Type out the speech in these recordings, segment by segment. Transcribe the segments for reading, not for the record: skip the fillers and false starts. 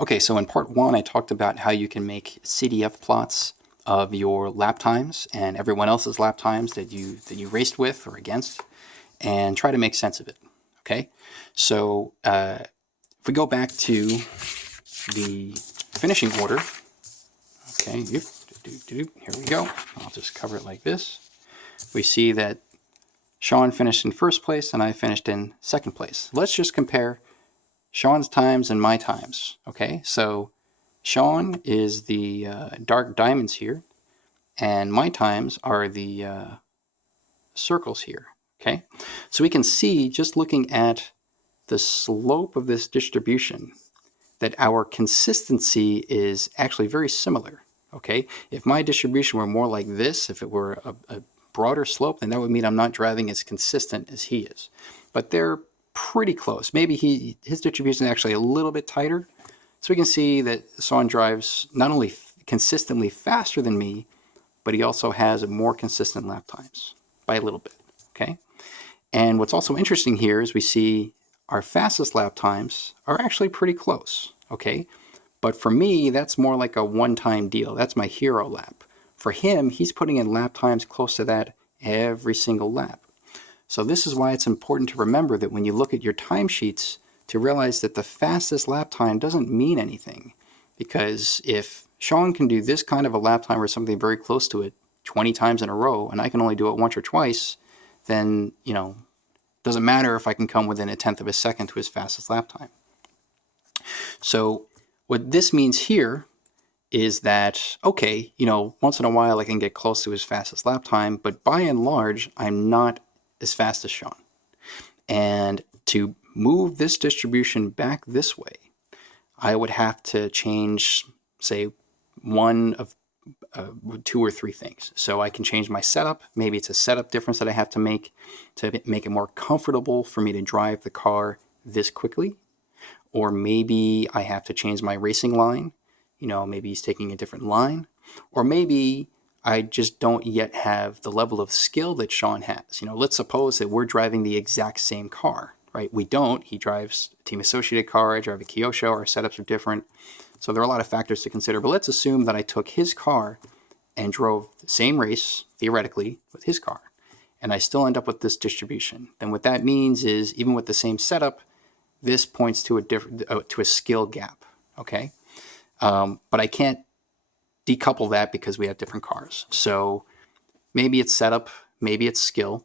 Okay, so in part one, I talked about how you can make CDF plots of your lap times and everyone else's lap times that you raced with or against, and try to make sense of it. Okay, so if we go back to the finishing order, okay, here we go. I'll just cover it like this. We see that Sean finished in first place and I finished in second place. Let's just compare Sean's times and my times. Okay, so Sean is the dark diamonds here, and my times are the circles here. Okay, so we can see just looking at the slope of this distribution that our consistency is actually very similar. Okay, if my distribution were more like this, if it were a broader slope, then that would mean I'm not driving as consistent as he is. But they're pretty close. Maybe his distribution is actually a little bit tighter. So we can see that Sean drives not only consistently faster than me, but he also has more consistent lap times by a little bit. Okay. And what's also interesting here is we see our fastest lap times are actually pretty close. Okay. But for me, that's more like a one-time deal. That's my hero lap. For him, he's putting in lap times close to that every single lap. So this is why it's important to remember that when you look at your timesheets, to realize that the fastest lap time doesn't mean anything. Because if Sean can do this kind of a lap time or something very close to it 20 times in a row, and I can only do it once or twice, then, it doesn't matter if I can come within 1/10 of a second to his fastest lap time. So what this means here is that, okay, once in a while I can get close to his fastest lap time, but by and large, I'm not as fast as Sean. And to move this distribution back this way, I would have to change, say, one of 2 or 3 things. So I can change my setup. Maybe it's a setup difference that I have to make it more comfortable for me to drive the car this quickly. Or maybe I have to change my racing line. Maybe he's taking a different line. Or maybe I just don't yet have the level of skill that Sean has. Let's suppose that we're driving the exact same car, right? We don't. He drives a team associated car. I drive a Kyosho. Our setups are different. So there are a lot of factors to consider. But let's assume that I took his car and drove the same race, theoretically, with his car. And I still end up with this distribution. Then what that means is, even with the same setup, this points to a skill gap, okay? But I can't decouple that because we have different cars. So maybe it's setup, maybe it's skill,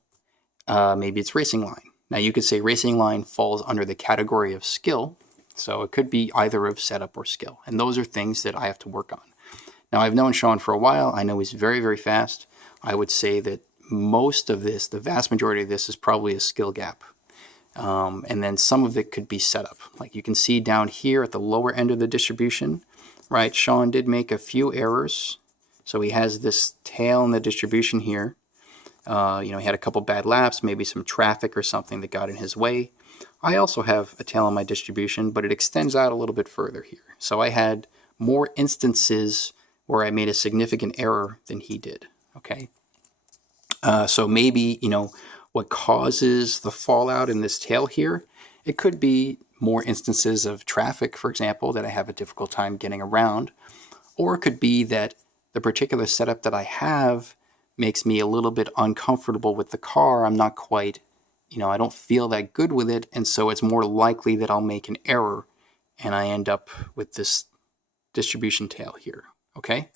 maybe it's racing line. Now you could say racing line falls under the category of skill, so it could be either of setup or skill. And those are things that I have to work on. Now I've known Sean for a while. I know he's very, very fast. I would say that most of this, the vast majority of this, is probably a skill gap. And then some of it could be setup. Like you can see down here at the lower end of the distribution, right? Sean did make a few errors. So he has this tail in the distribution here. He had a couple bad laps, maybe some traffic or something that got in his way. I also have a tail in my distribution, but it extends out a little bit further here. So I had more instances where I made a significant error than he did, okay? So maybe, what causes the fallout in this tail here, it could be more instances of traffic, for example, that I have a difficult time getting around. Or it could be that the particular setup that I have makes me a little bit uncomfortable with the car. I'm not quite, I don't feel that good with it. And so it's more likely that I'll make an error and I end up with this distribution tail here. Okay.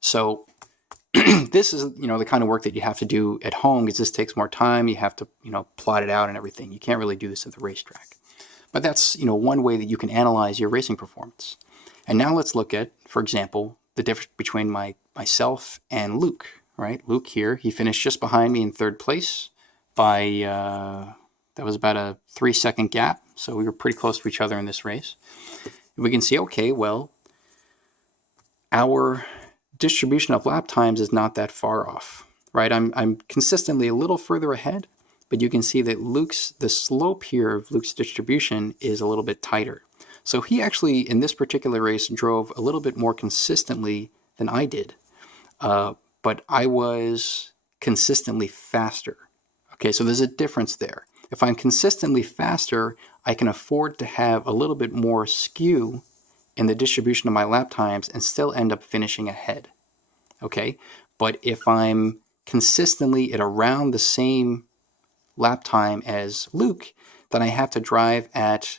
So this is, the kind of work that you have to do at home, because this takes more time. You have to, plot it out and everything. You can't really do this at the racetrack. But that's, one way that you can analyze your racing performance. And now let's look at, for example, the difference between myself and Luke, right? Luke here, he finished just behind me in third place by, that was about a 3-second gap. So we were pretty close to each other in this race. And we can see, okay, well, our distribution of lap times is not that far off, right? I'm consistently a little further ahead, but you can see that the slope here of Luke's distribution is a little bit tighter. So he actually, in this particular race, drove a little bit more consistently than I did, but I was consistently faster. Okay, so there's a difference there. If I'm consistently faster, I can afford to have a little bit more skew in the distribution of my lap times and still end up finishing ahead. Okay, but if I'm consistently at around the same lap time as Luke, then I have to drive at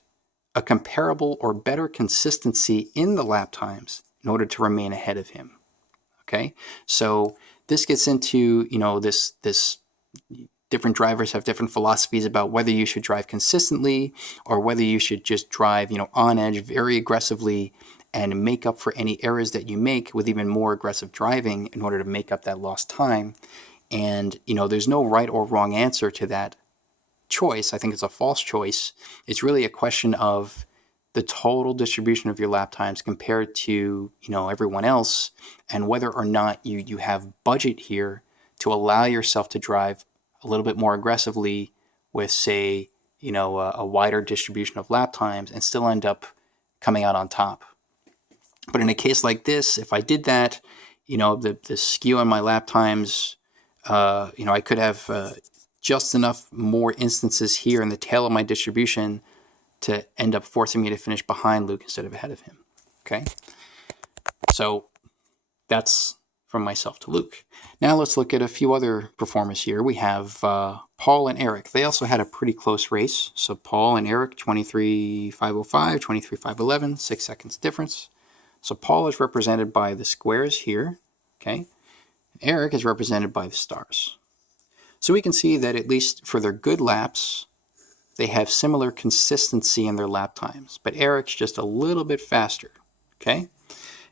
a comparable or better consistency in the lap times in order to remain ahead of him. Okay, so this gets into, this different drivers have different philosophies about whether you should drive consistently or whether you should just drive, on edge very aggressively and make up for any errors that you make with even more aggressive driving in order to make up that lost time. And, there's no right or wrong answer to that choice. I think it's a false choice. It's really a question of the total distribution of your lap times compared to, everyone else, and whether or not you have budget here to allow yourself to drive a little bit more aggressively with, say, a wider distribution of lap times and still end up coming out on top. But in a case like this, if I did that, the skew on my lap times, I could have just enough more instances here in the tail of my distribution to end up forcing me to finish behind Luke instead of ahead of him. Okay, so that's from myself to Luke. Now let's look at a few other performers here. We have Paul and Eric. They also had a pretty close race. So Paul and Eric, 23.505, 23.511, 6 seconds difference. So Paul is represented by the squares here, okay? Eric is represented by the stars. So we can see that at least for their good laps, they have similar consistency in their lap times, but Eric's just a little bit faster, okay?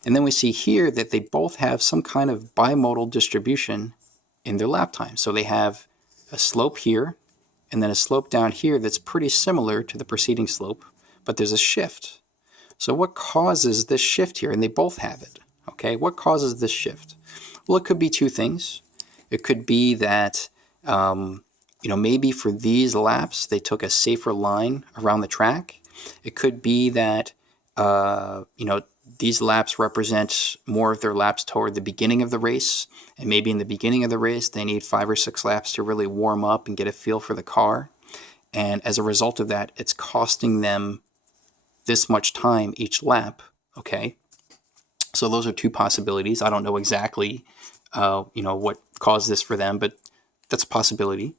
And then we see here that they both have some kind of bimodal distribution in their lap time. So they have a slope here and then a slope down here that's pretty similar to the preceding slope, but there's a shift. So what causes this shift here? And they both have it, okay? What causes this shift? Well, it could be two things. It could be that, maybe for these laps, they took a safer line around the track. It could be that, these laps represent more of their laps toward the beginning of the race. And maybe in the beginning of the race, they need 5 or 6 laps to really warm up and get a feel for the car. And as a result of that, it's costing them this much time each lap, okay? So those are two possibilities. I don't know exactly, what caused this for them, but that's a possibility.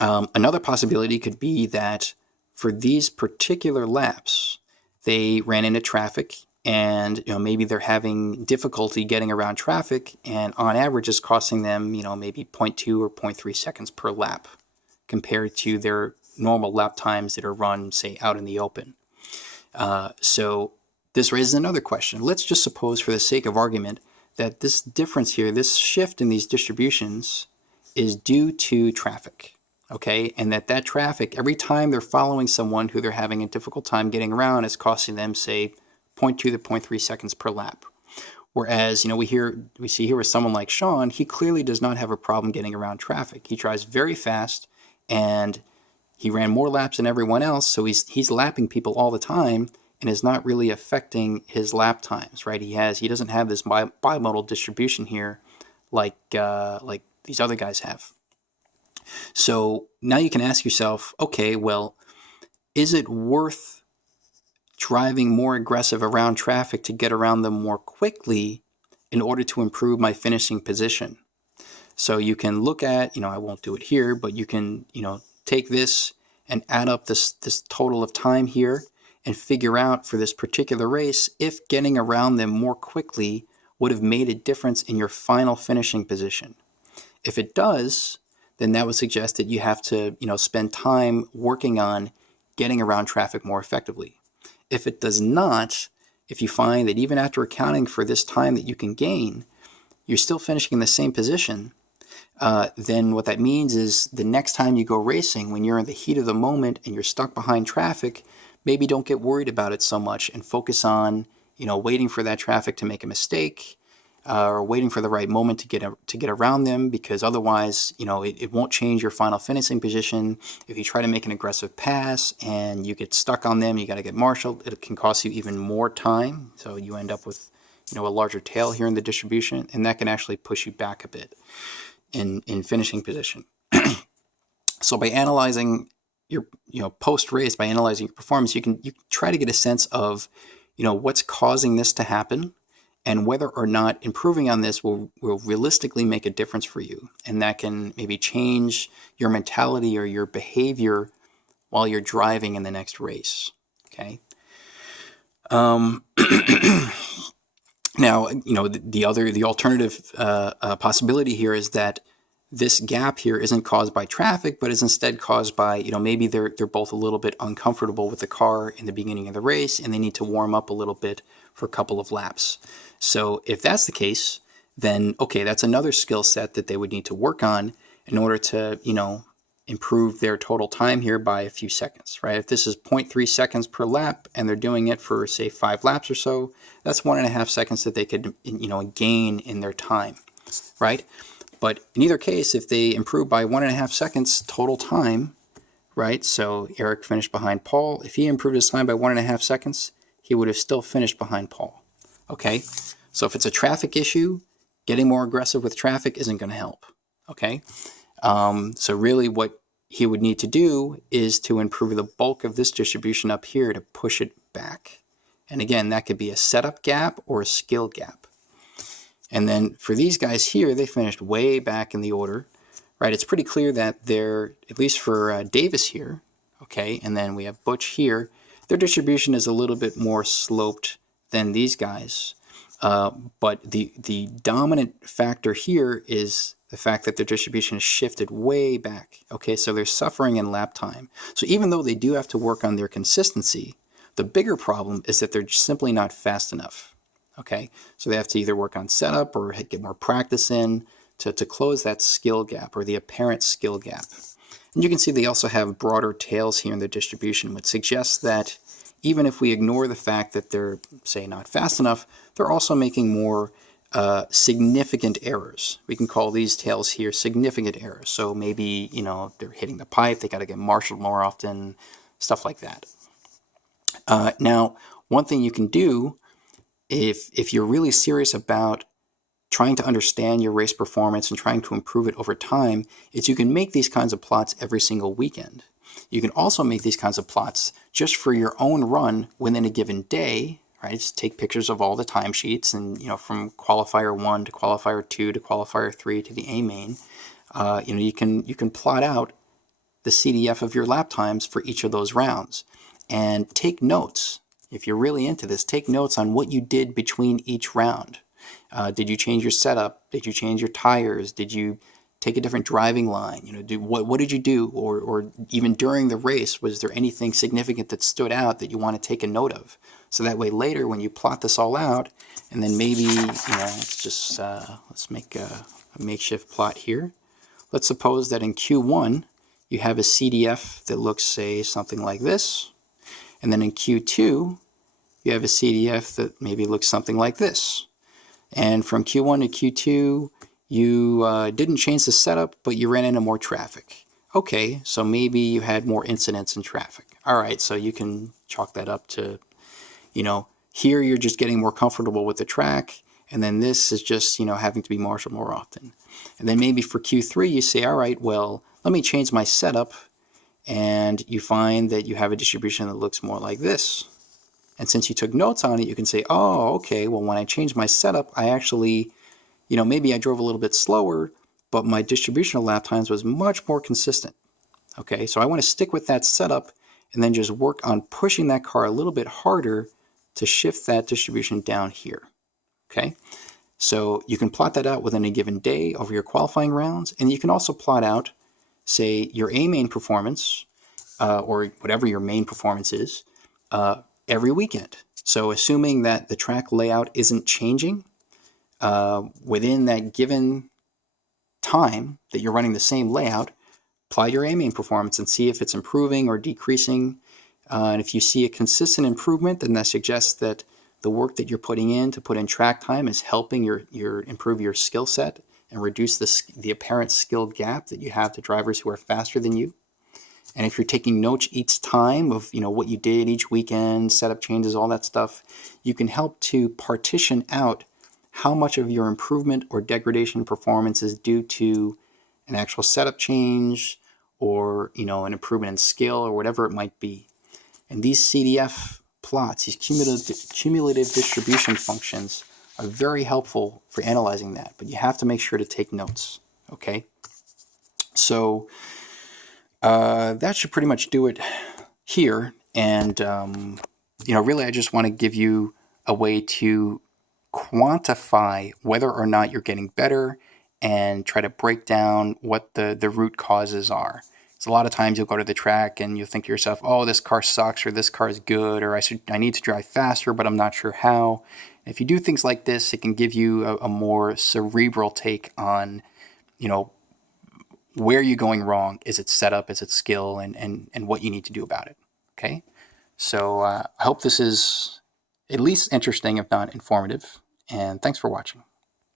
Another possibility could be that for these particular laps, they ran into traffic and, maybe they're having difficulty getting around traffic, and on average it's costing them, maybe 0.2 or 0.3 seconds per lap compared to their normal lap times that are run, say, out in the open. So this raises another question. Let's just suppose, for the sake of argument, that this difference here, this shift in these distributions, is due to traffic, okay? And that traffic, every time they're following someone who they're having a difficult time getting around, is costing them, say, 0.2 to 0.3 seconds per lap. Whereas, we see here with someone like Sean, he clearly does not have a problem getting around traffic. He drives very fast, and he ran more laps than everyone else, so he's lapping people all the time and is not really affecting his lap times, right? He doesn't have this bimodal distribution here like these other guys have. So now you can ask yourself, okay, well, is it worth driving more aggressive around traffic to get around them more quickly in order to improve my finishing position? So you can look at, I won't do it here, but you can, take this and add up this total of time here and figure out for this particular race if getting around them more quickly would have made a difference in your final finishing position. If it does, then that would suggest that you have to, spend time working on getting around traffic more effectively. If it does not, if you find that even after accounting for this time that you can gain, you're still finishing in the same position, then what that means is the next time you go racing, when you're in the heat of the moment and you're stuck behind traffic, maybe don't get worried about it so much and focus on, waiting for that traffic to make a mistake, or waiting for the right moment to get around them, because otherwise, it won't change your final finishing position. If you try to make an aggressive pass and you get stuck on them, you got to get marshaled, it can cost you even more time. So you end up with, a larger tail here in the distribution, and that can actually push you back a bit in finishing position. So by analyzing your, post-race, by analyzing your performance, you can try to get a sense of, what's causing this to happen, and whether or not improving on this will realistically make a difference for you. And that can maybe change your mentality or your behavior while you're driving in the next race. Okay. Now, the alternative possibility here is that this gap here isn't caused by traffic, but is instead caused by, maybe they're both a little bit uncomfortable with the car in the beginning of the race, and they need to warm up a little bit for a couple of laps. So if that's the case, then okay, that's another skill set that they would need to work on in order to, improve their total time here by a few seconds, right? If this is 0.3 seconds per lap and they're doing it for, say, 5 laps or so, that's 1.5 seconds that they could, gain in their time, right? But in either case, if they improve by 1.5 seconds total time, right? So Eric finished behind Paul. If he improved his time by 1.5 seconds, he would have still finished behind Paul. Okay? So if it's a traffic issue, getting more aggressive with traffic isn't going to help. Okay? So really what he would need to do is to improve the bulk of this distribution up here to push it back. And again, that could be a setup gap or a skill gap. And then for these guys here, they finished way back in the order, right? It's pretty clear that they're, at least for Davis here, okay, and then we have Butch here, their distribution is a little bit more sloped than these guys. But the dominant factor here is the fact that their distribution is shifted way back. Okay, so they're suffering in lap time. So even though they do have to work on their consistency, the bigger problem is that they're simply not fast enough. Okay, so they have to either work on setup or get more practice in to close that skill gap or the apparent skill gap. And you can see they also have broader tails here in their distribution, which suggests that even if we ignore the fact that they're, say, not fast enough, they're also making more significant errors. We can call these tails here significant errors. So maybe, they're hitting the pipe, they got to get marshaled more often, stuff like that. Now, one thing you can do if you're really serious about trying to understand your race performance and trying to improve it over time, is you can make these kinds of plots every single weekend. You can also make these kinds of plots just for your own run within a given day, right? Just take pictures of all the timesheets and, from qualifier 1 to qualifier 2 to qualifier 3 to the A main. You can plot out the CDF of your lap times for each of those rounds and take notes. If you're really into this, take notes on what you did between each round. Did you change your setup? Did you change your tires? Did you take a different driving line? What did you do? Or even during the race, was there anything significant that stood out that you want to take a note of? So that way later when you plot this all out, and then maybe, let's make a makeshift plot here. Let's suppose that in Q1, you have a CDF that looks, say, something like this. And then in Q2, you have a CDF that maybe looks something like this. And from Q1 to Q2, you didn't change the setup, but you ran into more traffic. Okay, so maybe you had more incidents in traffic. All right, so you can chalk that up to, here you're just getting more comfortable with the track, and then this is just, having to be marshaled more often. And then maybe for Q3, you say, all right, well, let me change my setup, and you find that you have a distribution that looks more like this. And since you took notes on it, you can say, oh, okay, well, when I changed my setup, I actually, maybe I drove a little bit slower, but my distribution of lap times was much more consistent. Okay, so I want to stick with that setup and then just work on pushing that car a little bit harder to shift that distribution down here. Okay, so you can plot that out within a given day over your qualifying rounds, and you can also plot out, say, your A main performance, or whatever your main performance is, every weekend. So assuming that the track layout isn't changing within that given time that you're running the same layout, apply your A main performance and see if it's improving or decreasing. And if you see a consistent improvement, then that suggests that the work that you're putting in to put in track time is helping your improve your skill set and reduce the apparent skill gap that you have to drivers who are faster than you. And if you're taking notes each time of what you did each weekend, setup changes, all that stuff, you can help to partition out how much of your improvement or degradation performance is due to an actual setup change or an improvement in skill or whatever it might be. And these CDF plots, these cumulative distribution functions are very helpful for analyzing that, but you have to make sure to take notes, okay? So that should pretty much do it here. And, really, I just want to give you a way to quantify whether or not you're getting better and try to break down what the root causes are. So a lot of times you'll go to the track and you'll think to yourself, oh, this car sucks, or this car is good, or I need to drive faster, but I'm not sure how. If you do things like this, it can give you a more cerebral take on, where you're going wrong. Is it setup? Is it skill? And what you need to do about it. Okay? So I hope this is at least interesting, if not informative. And thanks for watching.